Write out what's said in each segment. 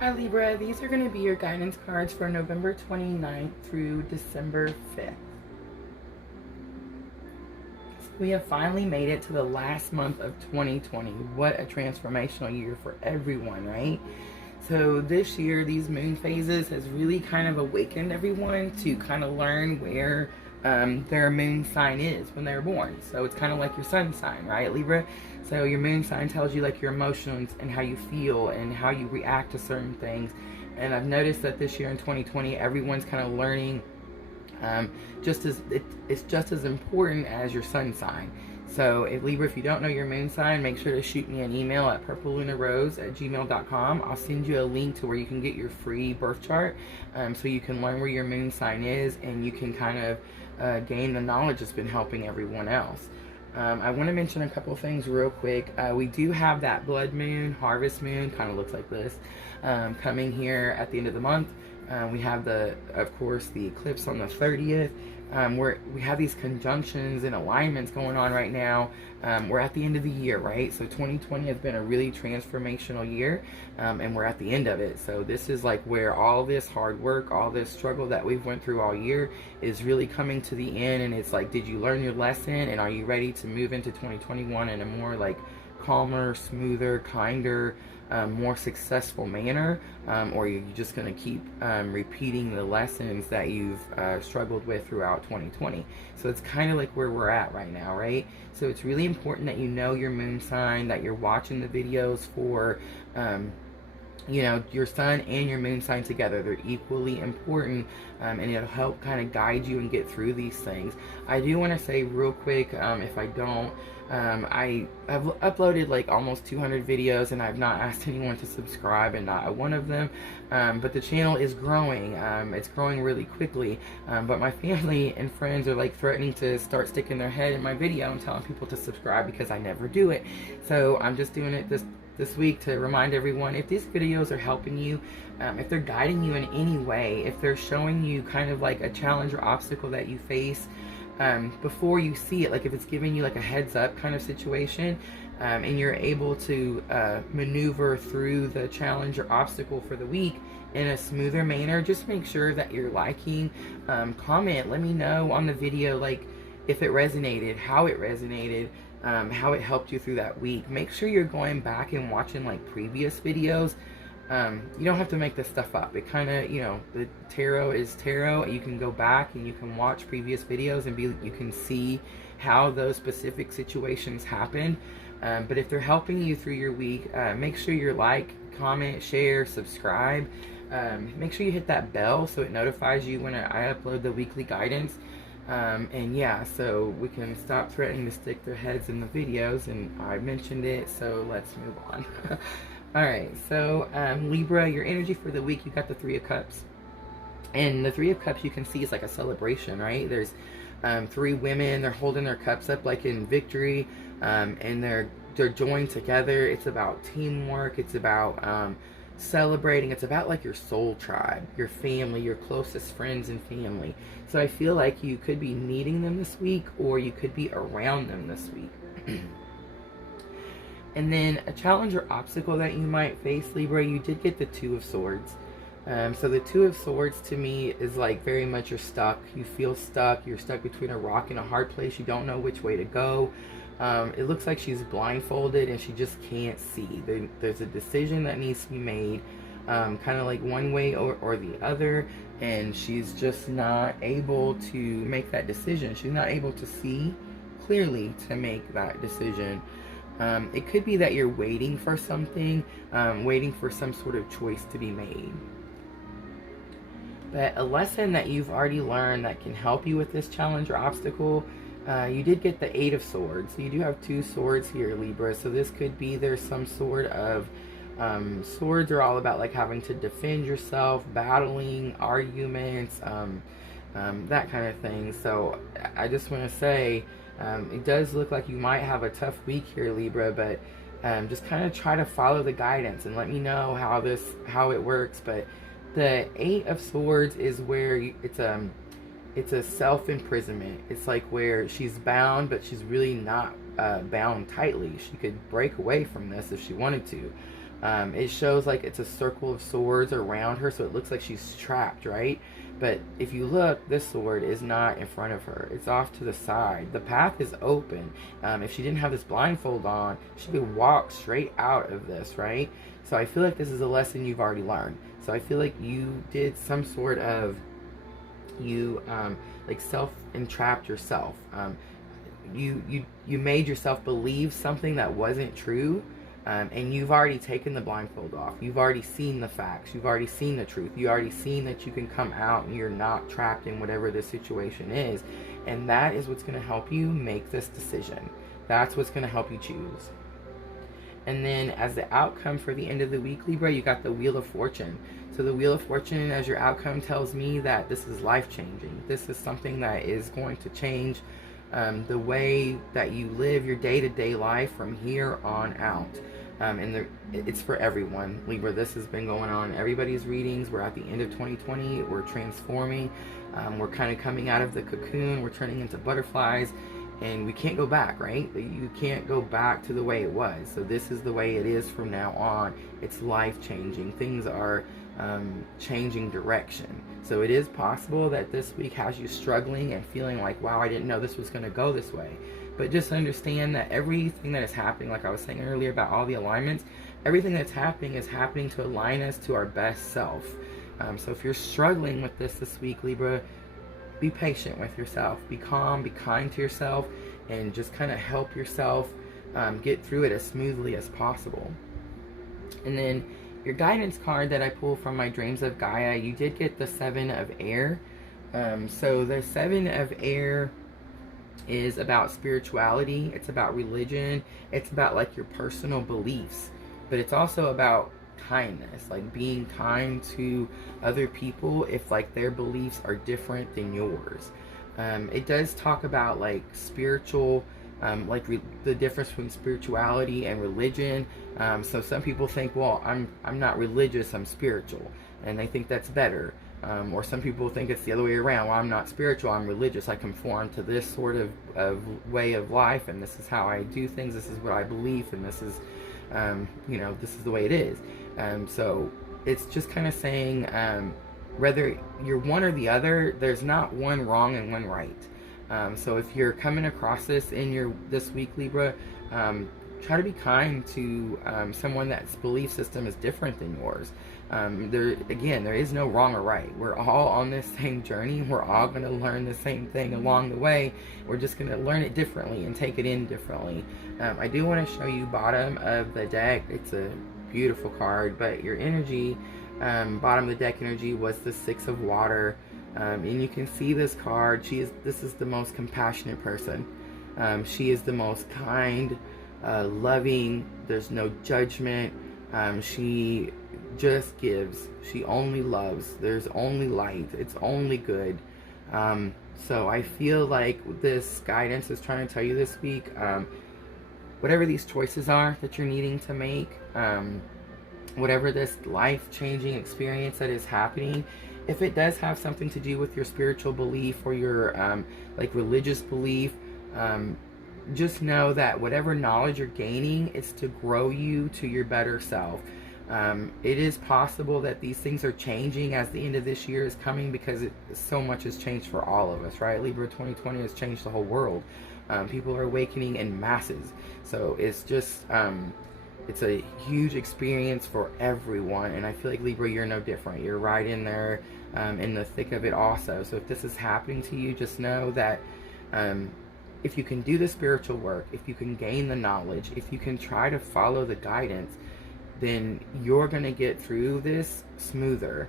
Hi Libra, these are going to be your guidance cards for November 29th through December 5th. We have finally made it to the last month of 2020. What a transformational year for everyone, right? So this year, these moon phases has really kind of awakened everyone to kind of learn where their moon sign is when they're born. So it's kind of like your sun sign, right, Libra? So your moon sign tells you like your emotions and how you feel and how you react to certain things. And I've noticed that this year in 2020, everyone's kind of learning it's just as important as your sun sign. So if Libra, if you don't know your moon sign, make sure to shoot me an email at purplelunarose@gmail.com. I'll send you a link to where you can get your free birth chart, so you can learn where your moon sign is and you can kind of gain the knowledge that's been helping everyone else. I want to mention a couple things real quick. We do have that blood moon, harvest moon, kind of looks like this, coming here at the end of the month. We have of course, the eclipse on the 30th. Where we have these conjunctions and alignments going on right now. We're at the end of the year, right? So 2020 has been a really transformational year, and we're at the end of it. So this is like where all this hard work, all this struggle that we've went through all year is really coming to the end. And it's like, did you learn your lesson? And are you ready to move into 2021 in a more like calmer, smoother, kinder, more successful manner, or are you just going to keep repeating the lessons that you've struggled with throughout 2020? So it's kind of like where we're at right now, right? So it's really important that you know your moon sign, that you're watching the videos for your sun and your moon sign together. They're equally important, and it'll help kind of guide you and get through these things. I do want to say real quick, if I don't, I have uploaded like almost 200 videos and I've not asked anyone to subscribe, and not one of them, but the channel is growing. It's growing really quickly, but my family and friends are like threatening to start sticking their head in my video and telling people to subscribe because I never do it. So I'm just doing it this week to remind everyone, if these videos are helping you, if they're guiding you in any way, if they're showing you kind of like a challenge or obstacle that you face before you see it, like if it's giving you like a heads up kind of situation, and you're able to maneuver through the challenge or obstacle for the week in a smoother manner, just make sure that you're liking, comment, let me know on the video like if it resonated, how it resonated, how it helped you through that week. Make sure you're going back and watching like previous videos. You don't have to make this stuff up. It kind of, the tarot is tarot. You can go back and you can watch previous videos and you can see how those specific situations happen. But if they're helping you through your week, make sure you're like, comment, share, subscribe. Make sure you hit that bell so it notifies you when I upload the weekly guidance. And yeah, so we can stop threatening to stick their heads in the videos, and I mentioned it, so let's move on. Alright, so Libra, your energy for the week, you got the Three of Cups. And the Three of Cups, you can see, is like a celebration, right? There's three women, they're holding their cups up like in victory, and they're joined together. It's about teamwork, it's about celebrating, it's about like your soul tribe, your family, your closest friends and family. So I feel like you could be meeting them this week, or you could be around them this week. And then a challenge or obstacle that you might face, Libra, you did get the Two of Swords. So the Two of Swords to me is like very much you're stuck. You feel stuck. You're stuck between a rock and a hard place. You don't know which way to go. It looks like she's blindfolded and she just can't see. There's a decision that needs to be made, kind of like one way or the other, and she's just not able to make that decision. She's not able to see clearly to make that decision. It could be that you're waiting for something, waiting for some sort of choice to be made. But a lesson that you've already learned that can help you with this challenge or obstacle, you did get the Eight of Swords. So you do have two swords here, Libra. So this could be there's some sort of, swords are all about like having to defend yourself, battling, arguments, that kind of thing. So I just want to say, it does look like you might have a tough week here, Libra, but just kind of try to follow the guidance and let me know how it works. But the Eight of Swords is where it's a self-imprisonment. It's like where she's bound, but she's really not bound tightly. She could break away from this if she wanted to. It shows like it's a circle of swords around her, so it looks like she's trapped, right? But if you look, this sword is not in front of her. It's off to the side. The path is open. If she didn't have this blindfold on, she could walk straight out of this, right? So I feel like this is a lesson you've already learned. So I feel like you did some sort of, you like self-entrapped yourself. You made yourself believe something that wasn't true. And you've already taken the blindfold off. You've already seen the facts. You've already seen the truth. You've already seen that you can come out and you're not trapped in whatever the situation is. And that is what's going to help you make this decision. That's what's going to help you choose. And then as the outcome for the end of the week, Libra, you got the Wheel of Fortune. So the Wheel of Fortune as your outcome tells me that this is life-changing. This is something that is going to change the way that you live your day-to-day life from here on out. It's for everyone, Libra. This has been going on in everybody's readings. We're at the end of 2020. We're transforming. We're kind of coming out of the cocoon. We're turning into butterflies. And we can't go back, right? You can't go back to the way it was. So this is the way it is from now on. It's life-changing. Things are changing direction. So it is possible that this week has you struggling and feeling like, wow, I didn't know this was going to go this way. But just understand that everything that is happening, like I was saying earlier about all the alignments, everything that's happening is happening to align us to our best self. So if you're struggling with this week, Libra, be patient with yourself. Be calm, be kind to yourself, and just kind of help yourself get through it as smoothly as possible. And then your guidance card that I pulled from my Dreams of Gaia, you did get the Seven of Air. So the Seven of Air is about spirituality. It's about religion. It's about like your personal beliefs. But it's also about kindness, like being kind to other people if like their beliefs are different than yours. It does talk about like spiritual, the difference between spirituality and religion. So some people think, well, I'm not religious, I'm spiritual, and they think that's better. Or some people think it's the other way around. Well, I'm not spiritual, I'm religious. I conform to this sort of way of life, and this is how I do things. This is what I believe, and this is, this is the way it is. So it's just kind of saying, whether you're one or the other, there's not one wrong and one right. So if you're coming across this in this week, Libra, try to be kind to someone that's belief system is different than yours. There is no wrong or right. We're all on this same journey. We're all going to learn the same thing along the way. We're just going to learn it differently and take it in differently. I do want to show you bottom of the deck. It's a beautiful card, but your energy, bottom of the deck energy was the Six of Water. And you can see this card. This is the most compassionate person. She is the most kind, loving. There's no judgment. She just gives. She only loves. There's only light. It's only good. So I feel like this guidance is trying to tell you this week, whatever these choices are that you're needing to make, whatever this life-changing experience that is happening, if it does have something to do with your spiritual belief or your religious belief, just know that whatever knowledge you're gaining is to grow you to your better self. It is possible that these things are changing as the end of this year is coming, because so much has changed for all of us, right? Libra 2020 has changed the whole world. People are awakening in masses. So it's just, it's a huge experience for everyone. And I feel like, Libra, you're no different. You're right in there in the thick of it also. So if this is happening to you, just know that if you can do the spiritual work, if you can gain the knowledge, if you can try to follow the guidance, then you're going to get through this smoother.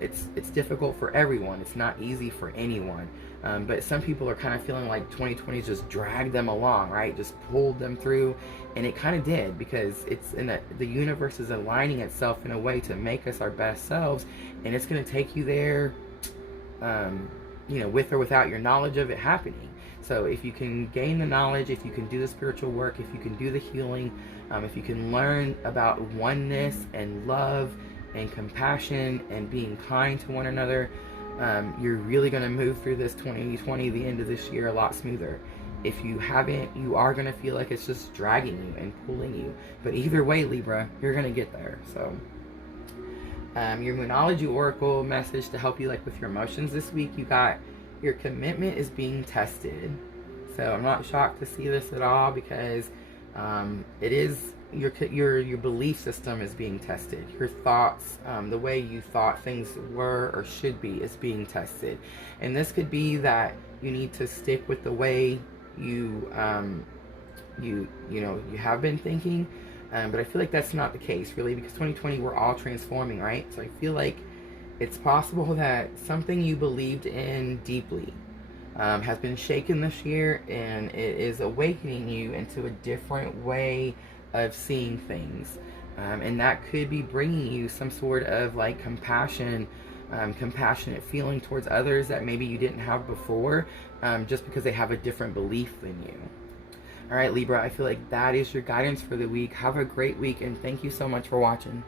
It's difficult for everyone. It's not easy for anyone. But some people are kind of feeling like 2020 just dragged them along, right? Just pulled them through. And it kind of did, because it's the universe is aligning itself in a way to make us our best selves. And it's going to take you there, with or without your knowledge of it happening. So if you can gain the knowledge, if you can do the spiritual work, if you can do the healing, if you can learn about oneness and love and compassion and being kind to one another, you're really going to move through this 2020, the end of this year, a lot smoother. if you haven't, you are going to feel like it's just dragging you and pulling you. But either way, Libra, you're going to get there. So your moonology oracle message to help you like with your emotions this week, you got your commitment is being tested. So I'm not shocked to see this at all, because it is your belief system is being tested. Your thoughts, the way you thought things were or should be, is being tested. And this could be that you need to stick with the way you have been thinking, but I feel like that's not the case really, because 2020 we're all transforming, right? So I feel like it's possible that something you believed in deeply has been shaken this year, and it is awakening you into a different way of seeing things, and that could be bringing you some sort of like compassionate feeling towards others that maybe you didn't have before, just because they have a different belief than you. All right, Libra, I feel like that is your guidance for the week. Have a great week, and thank you so much for watching.